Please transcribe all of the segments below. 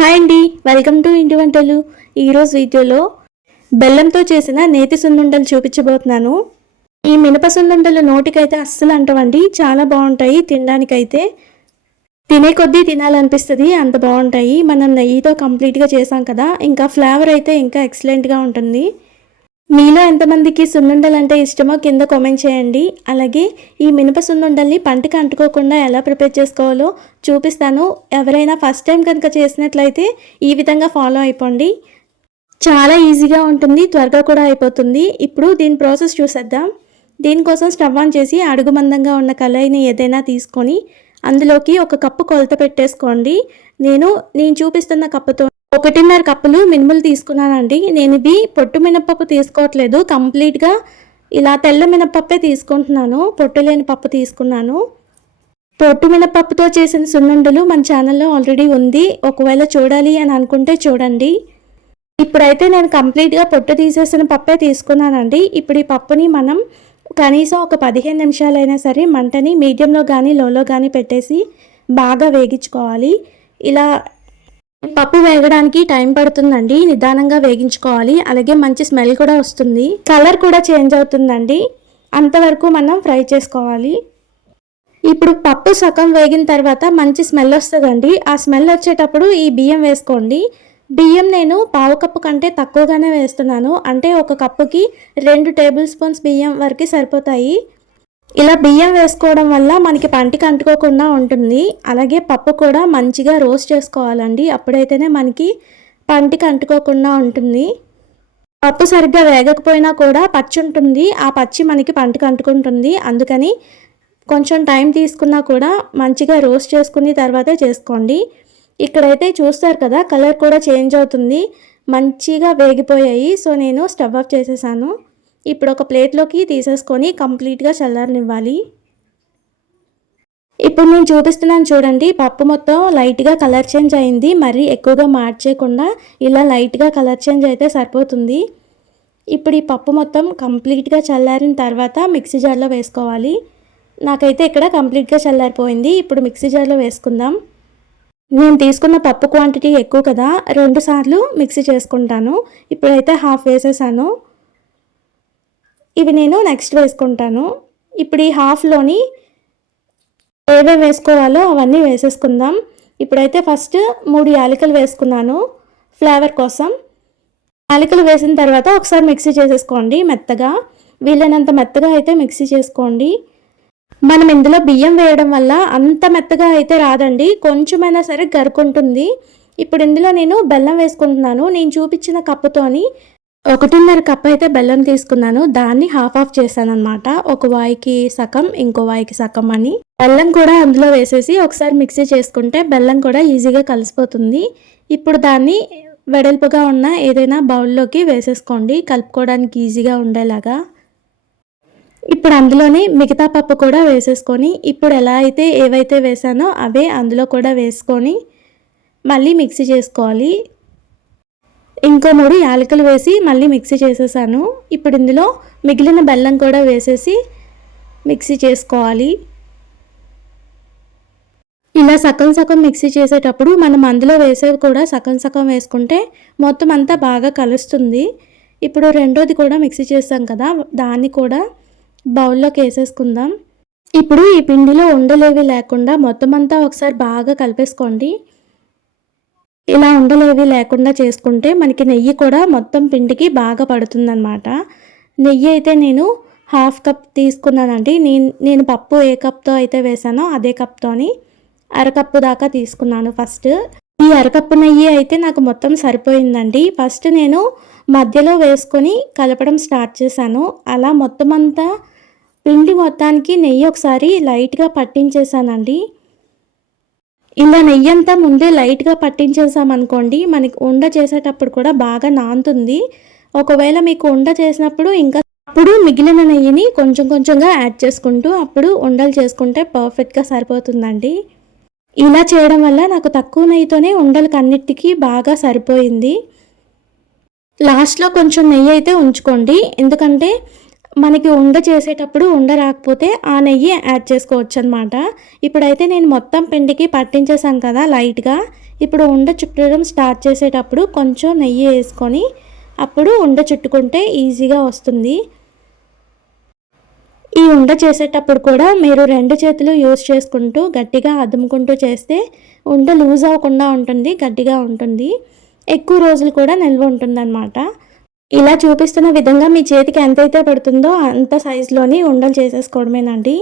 Hi అండి. Welcome to ఇంటి వంటలు. ఈరోజు వీడియోలో బెల్లంతో చేసిన నేతి సున్నుండలు చూపించబోతున్నాను. ఈ మినప సున్నుండలు నోటికైతే అస్సలు అంటవండి. చాలా బాగుంటాయి తినడానికైతే. తినే కొద్దీ తినాలనిపిస్తుంది అంత బాగుంటాయి. మనం నెయ్యితో కంప్లీట్గా చేసాం కదా ఇంకా ఫ్లేవర్ అయితే ఇంకా ఎక్సలెంట్గా ఉంటుంది. మీలో ఎంతమందికి సున్నుండలు అంటే ఇష్టమో కింద కామెంట్ చేయండి. అలాగే ఈ మినప సున్నుండల్ని పంటకి అంటుకోకుండా ఎలా ప్రిపేర్ చేసుకోవాలో చూపిస్తాను. ఎవరైనా ఫస్ట్ టైం కనుక చేసినట్లయితే ఈ విధంగా ఫాలో అయిపోండి. చాలా ఈజీగా ఉంటుంది త్వరగా కూడా అయిపోతుంది. ఇప్పుడు దీని ప్రాసెస్ చూసేద్దాం. దీనికోసం స్టవ్ ఆన్ చేసి అడుగు మందంగా ఉన్న కళాయిని ఏదైనా తీసుకొని అందులోకి ఒక కప్పు కొలత పెట్టేసుకోండి. నేను నేను చూపిస్తున్న కప్పుతో ఒకటిన్నర కప్పులు మినుములు తీసుకున్నానండి. నేను ఇవి పొట్టు మినపప్పు తీసుకోవట్లేదు. కంప్లీట్గా ఇలా తెల్ల మినపప్పే తీసుకుంటున్నాను. పొట్టు లేని పప్పు తీసుకున్నాను. పొట్టు మినపప్పుతో చేసిన సున్నుండలు మన ఛానల్లో ఆల్రెడీ ఉంది. ఒకవేళ చూడాలి అని అనుకుంటే చూడండి. ఇప్పుడైతే నేను కంప్లీట్గా పొట్టు తీసేసిన పప్పే తీసుకున్నానండి. ఇప్పుడు ఈ పప్పుని మనం కనీసం ఒక పదిహేను నిమిషాలైనా సరే మంటని మీడియంలో కానీ లోలో కానీ పెట్టేసి బాగా వేగించుకోవాలి. ఇలా పప్పు వేగడానికి టైం పడుతుందండి నిదానంగా వేగించుకోవాలి. అలాగే మంచి స్మెల్ కూడా వస్తుంది. కలర్ కూడా చేంజ్ అవుతుందండి. అంతవరకు మనం ఫ్రై చేసుకోవాలి. ఇప్పుడు పప్పు సగం వేగిన తర్వాత మంచి స్మెల్ వస్తుందండి. ఆ స్మెల్ వచ్చేటప్పుడు ఈ బియ్యం వేసుకోండి. బియ్యం నేను పావు కప్పు కంటే తక్కువగానే వేస్తున్నాను. అంటే ఒక కప్పుకి రెండు టేబుల్ స్పూన్స్ బియ్యం వరకు సరిపోతాయి. ఇలా బియ్యం వేసుకోవడం వల్ల మనకి పంటికి అంటుకోకుండా ఉంటుంది. అలాగే పప్పు కూడా మంచిగా రోస్ట్ చేసుకోవాలండి. అప్పుడైతేనే మనకి పంటికి అంటుకోకుండా ఉంటుంది. పప్పు సరిగ్గా వేగకపోయినా కూడా పచ్చి ఉంటుంది. ఆ పచ్చి మనకి పంటికి అంటుకుంటుంది అందుకని కొంచెం టైం తీసుకున్నా కూడా మంచిగా రోస్ట్ చేసుకుని తర్వాతే చేసుకోండి. ఇక్కడైతే చూస్తారు కదా కలర్ కూడా చేంజ్ అవుతుంది. మంచిగా వేగిపోయాయి. సో నేను స్టవ్ ఆఫ్ చేసేసాను. ఇప్పుడు ఒక ప్లేట్లోకి తీసేసుకొని కంప్లీట్గా చల్లారనివ్వాలి. ఇప్పుడు నేను చూపిస్తున్నాను చూడండి పప్పు మొత్తం లైట్గా కలర్ చేంజ్ అయింది. మరీ ఎక్కువగా మార్చేయకుండా ఇలా లైట్గా కలర్ చేంజ్ అయితే సరిపోతుంది. ఇప్పుడు ఈ పప్పు మొత్తం కంప్లీట్గా చల్లారిన తర్వాత మిక్సీ జార్లో వేసుకోవాలి. నాకైతే ఇక్కడ కంప్లీట్గా చల్లారిపోయింది. ఇప్పుడు మిక్సీ జార్లో వేసుకుందాం. నేను తీసుకున్న పప్పు క్వాంటిటీ ఎక్కువ కదా రెండు సార్లు మిక్సీ చేసుకుంటాను. ఇప్పుడైతే హాఫ్ వేసేసాను. ఇవి నేను నెక్స్ట్ వేసుకుంటాను. ఇప్పుడు ఈ హాఫ్లోని ఏమేమి వేసుకోవాలో అవన్నీ వేసేసుకుందాం. ఇప్పుడైతే ఫస్ట్ మూడు యాలకులు వేసుకున్నాను ఫ్లేవర్ కోసం. యాలకులు వేసిన తర్వాత ఒకసారి మిక్సీ చేసేసుకోండి మెత్తగా. వీలైనంత మెత్తగా అయితే మిక్సీ చేసుకోండి. మనం ఇందులో బియ్యం వేయడం వల్ల అంత మెత్తగా అయితే రాదండి. కొంచెమైనా సరే గరుకుంటుంది. ఇప్పుడు ఇందులో నేను బెల్లం వేసుకుంటున్నాను. నేను చూపించిన కప్పుతోని ఒకటిన్నర కప్ అయితే బెల్లం తీసుకున్నాను. దాన్ని హాఫ్ ఆఫ్ చేశాను అనమాట ఒక వాయికి సగం ఇంకో వాయికి సగం అని. బెల్లం కూడా అందులో వేసేసి ఒకసారి మిక్సీ చేసుకుంటే బెల్లం కూడా ఈజీగా కలిసిపోతుంది. ఇప్పుడు దాన్ని వెడల్పుగా ఉన్న ఏదైనా బౌల్లోకి వేసేసుకోండి. కలుపుకోవడానికి ఈజీగా ఉండేలాగా. ఇప్పుడు అందులోనే మిగతా పప్పు కూడా వేసేసుకొని ఇప్పుడు ఎలా అయితే ఏవైతే వేసానో అవే అందులో కూడా వేసుకొని మళ్ళీ మిక్సీ చేసుకోవాలి. ఇంకో మూడు యాలకులు వేసి మళ్ళీ మిక్సీ చేసేసాను. ఇప్పుడు ఇందులో మిగిలిన బెల్లం కూడా వేసేసి మిక్సీ చేసుకోవాలి. ఇలా సగం సగం మిక్సీ చేసేటప్పుడు మనం అందులో వేసేవి కూడా సగం సగం వేసుకుంటే మొత్తం అంతా బాగా కలుస్తుంది. ఇప్పుడు రెండోది కూడా మిక్సీ చేస్తాం కదా దాన్ని కూడా బౌల్లోకి వేసేసుకుందాం. ఇప్పుడు ఈ పిండిలో ఉండలేవి లేకుండా మొత్తం అంతా ఒకసారి బాగా కలిపేసుకోండి. ఇలా ఉండలేవి లేకుండా చేసుకుంటే మనకి నెయ్యి కూడా మొత్తం పిండికి బాగా పడుతుందన్నమాట. నెయ్యి అయితే నేను హాఫ్ కప్ తీసుకున్నానండి. నేను నేను పప్పు ఏ కప్తో అయితే వేసానో అదే కప్తోని అరకప్పు దాకా తీసుకున్నాను ఫస్ట్. ఈ అరకప్పు నెయ్యి అయితే నాకు మొత్తం సరిపోయిందండి. ఫస్ట్ నేను మధ్యలో వేసుకొని కలపడం స్టార్ట్ చేశాను. అలా మొత్తం అంతా పిండి మొత్తానికి నెయ్యి ఒకసారి లైట్గా పట్టించేసానండి ఇలా నెయ్యి అంతా ముందే లైట్గా పట్టించేసామనుకోండి మనకి ఉండ చేసేటప్పుడు కూడా బాగా నాంతుంది. ఒకవేళ మీకు ఉండ చేసినప్పుడు ఇంకా అప్పుడు మిగిలిన నెయ్యిని కొంచెం కొంచెంగా యాడ్ చేసుకుంటూ అప్పుడు ఉండలు చేసుకుంటే పర్ఫెక్ట్గా సరిపోతుందండి. ఇలా చేయడం వల్ల నాకు తక్కువ నెయ్యితోనే ఉండలకు అన్నిటికీ బాగా సరిపోయింది. లాస్ట్లో కొంచెం నెయ్యి అయితే ఉంచుకోండి. ఎందుకంటే మనకి ఉండ చేసేటప్పుడు ఉండ రాకపోతే ఆ నెయ్యి యాడ్ చేసుకోవచ్చు అనమాట ఇప్పుడైతే నేను మొత్తం పిండికి పట్టించేసాను కదా లైట్గా. ఇప్పుడు ఉండ చుట్టడం స్టార్ట్ చేసేటప్పుడు కొంచెం నెయ్యి వేసుకొని అప్పుడు ఉండ చుట్టుకుంటే ఈజీగా వస్తుంది. ఈ ఉండ చేసేటప్పుడు కూడా మీరు రెండు చేతులు యూస్ చేసుకుంటూ గట్టిగా అదుముకుంటూ చేస్తే ఉండ లూజ్ అవ్వకుండా ఉంటుంది గట్టిగా ఉంటుంది. ఎక్కువ రోజులు కూడా నిల్వ ఉంటుందన్నమాట. ఇలా చూపిస్తున్న విధంగా మీ చేతికి ఎంతైతే పడుతుందో అంత సైజులోని ఉండలు చేసేసుకోవడమేనండి.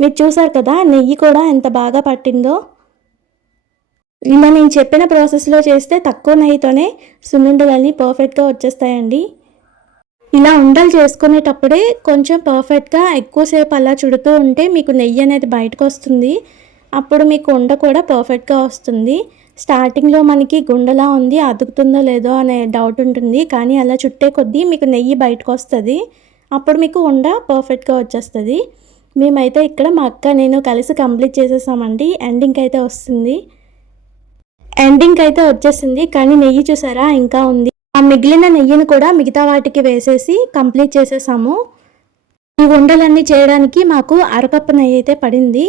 మీరు చూసారు కదా నెయ్యి కూడా ఎంత బాగా పట్టిందో. ఇలా నేను చెప్పిన ప్రాసెస్లో చేస్తే తక్కువ నెయ్యితోనే సున్నుండలన్నీ పర్ఫెక్ట్గా వచ్చేస్తాయండి. ఇలా ఉండలు చేసుకునేటప్పుడే కొంచెం పర్ఫెక్ట్గా ఎక్కువసేపు అలా చుడుతూ ఉంటే మీకు నెయ్యి అనేది బయటకు వస్తుంది అప్పుడు మీకు ఉండ కూడా పర్ఫెక్ట్గా వస్తుంది. స్టార్టింగ్లో మనకి గుండెలా ఉంది అతుకుతుందో లేదో అనే డౌట్ ఉంటుంది. కానీ అలా చుట్టే కొద్దీ మీకు నెయ్యి బయటకు వస్తుంది అప్పుడు మీకు ఉండ పర్ఫెక్ట్గా వచ్చేస్తుంది. మేమైతే ఇక్కడ మా అక్క నేను కలిసి కంప్లీట్ చేసేసామండి. ఎండింగ్ అయితే వస్తుంది. ఎండింగ్ అయితే వచ్చేసింది. కానీ నెయ్యి చూసారా ఇంకా ఉంది. ఆ మిగిలిన నెయ్యిని కూడా మిగతా వాటికి వేసేసి కంప్లీట్ చేసేసాము. ఈ ఉండలన్నీ చేయడానికి మాకు అరకప్పు నెయ్యి అయితే పడింది.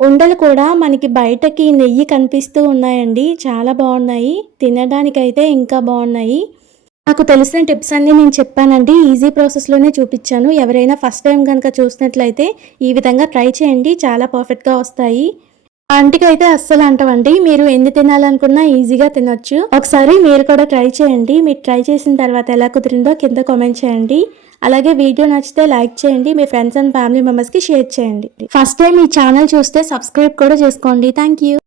ఉండలు కూడా మనకి బయటకి నెయ్యి కనిపిస్తూ ఉన్నాయండి. చాలా బాగున్నాయి. తినడానికైతే ఇంకా బాగున్నాయి. నాకు తెలిసిన టిప్స్ అన్నీ నేను చెప్పానండి. ఈజీ ప్రాసెస్లోనే చూపించాను. ఎవరైనా ఫస్ట్ టైం కనుక చూసినట్లయితే ఈ విధంగా ట్రై చేయండి. చాలా పర్ఫెక్ట్గా వస్తాయి. అంటికి అయితే అస్సలు అంటవండి. మీరు ఎన్ని తినాలనుకున్నా ఈజీగా తినొచ్చు. ఒకసారి మీరు కూడా ట్రై చేయండి. మీరు ట్రై చేసిన తర్వాత ఎలా కుదిరిందో కింద కామెంట్ చేయండి. అలాగే వీడియో నచ్చితే లైక్ చేయండి మీ ఫ్రెండ్స్ అండ్ ఫ్యామిలీ మెంబర్స్కి షేర్ చేయండి. ఫస్ట్ టైం ఈ ఛానల్ చూస్తే సబ్స్క్రైబ్ కూడా చేసుకోండి. Thank you